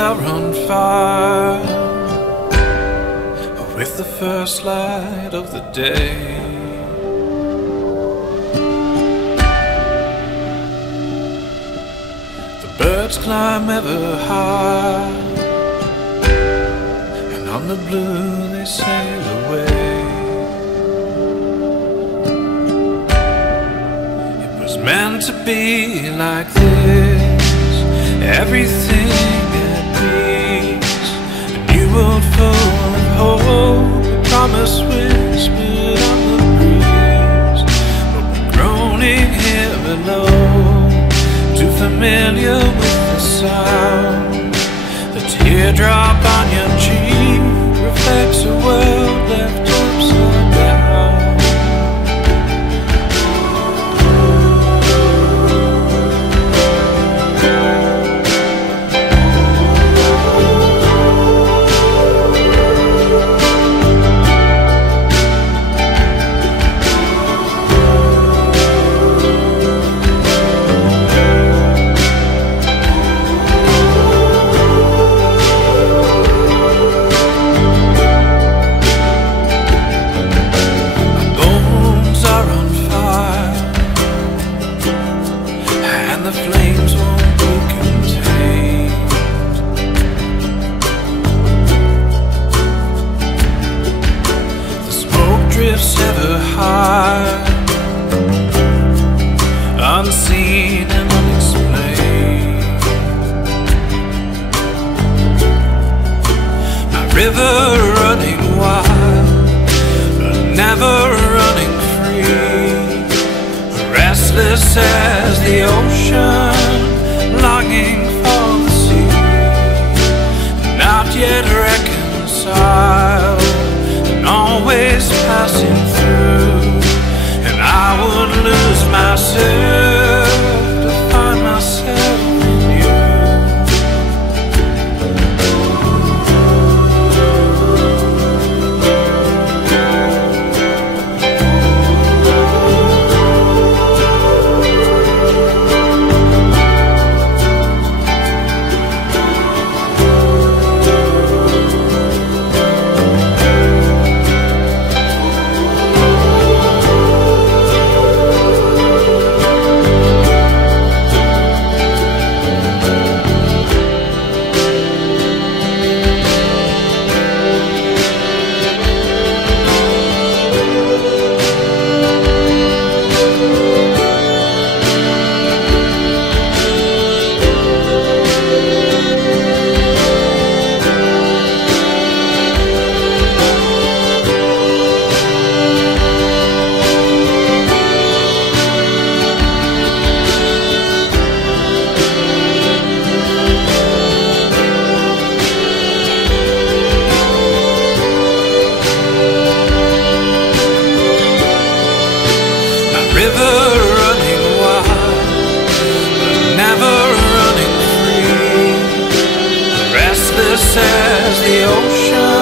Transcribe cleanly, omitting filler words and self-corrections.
are on fire with the first light of the day. The birds climb ever high, and on the blue they sail away. It was meant to be like this, everything at peace, a new world full of hope, a promise whispered on the breeze. But we're groaning here below, too familiar with the sound. The teardrop on your cheek reflects a world left upside down. Ever high, unseen and unexplained. My river running wild, but never running free, restless as the ocean, longing for the sea, not yet reconciled, and always passing through. And I would lose myself to find myself in you. River running wild, but never running free, restless as the ocean.